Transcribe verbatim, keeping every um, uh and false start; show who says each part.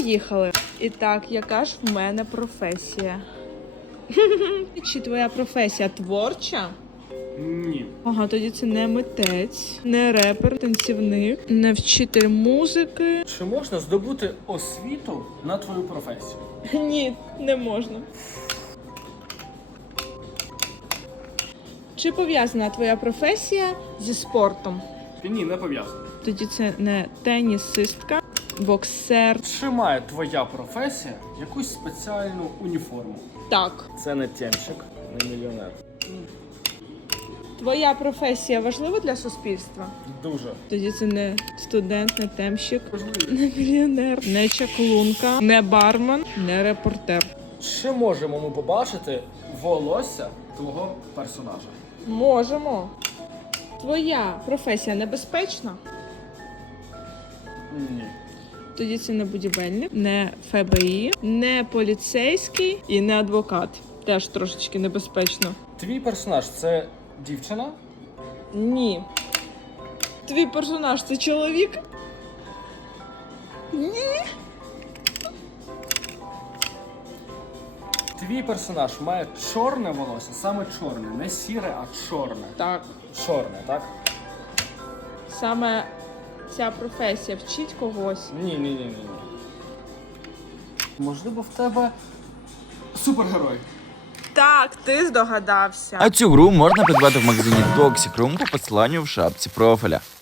Speaker 1: Поїхали. І так, яка ж в мене професія? Чи твоя професія творча?
Speaker 2: Ні.
Speaker 1: Ага, тоді це не митець, не репер, танцівник, не вчитель музики.
Speaker 2: Чи можна здобути освіту на твою професію?
Speaker 1: Ні, не можна. Чи пов'язана твоя професія зі спортом?
Speaker 2: Ні, не пов'язано.
Speaker 1: Тоді це не тенісистка, боксер.
Speaker 2: Чи має твоя професія якусь спеціальну уніформу?
Speaker 1: Так.
Speaker 2: Це не тємщик, не мільйонер.
Speaker 1: Твоя професія важлива для суспільства?
Speaker 2: Дуже.
Speaker 1: Тоді це не студент, не темщик, не мільйонер, не чаклунка, не бармен, не репортер.
Speaker 2: Чи можемо ми побачити волосся твого персонажа?
Speaker 1: Можемо. Твоя професія небезпечна?
Speaker 2: Ні.
Speaker 1: Тоді це не будівельник, не Ф Б І, не поліцейський і не адвокат. Теж трошечки небезпечно.
Speaker 2: Твій персонаж це дівчина?
Speaker 1: Ні. Твій персонаж це чоловік? Ні.
Speaker 2: Твій персонаж має чорне волосся, саме чорне, не сіре, а чорне.
Speaker 1: Так.
Speaker 2: Чорне, так?
Speaker 1: Саме ця професія вчить когось.
Speaker 2: Ні, ні, ні, ні, ні. Можливо, в тебе супергерой.
Speaker 1: Так, ти здогадався.
Speaker 3: А цю гру можна придбати в магазині Toxic Room по посиланню в шапці профіля.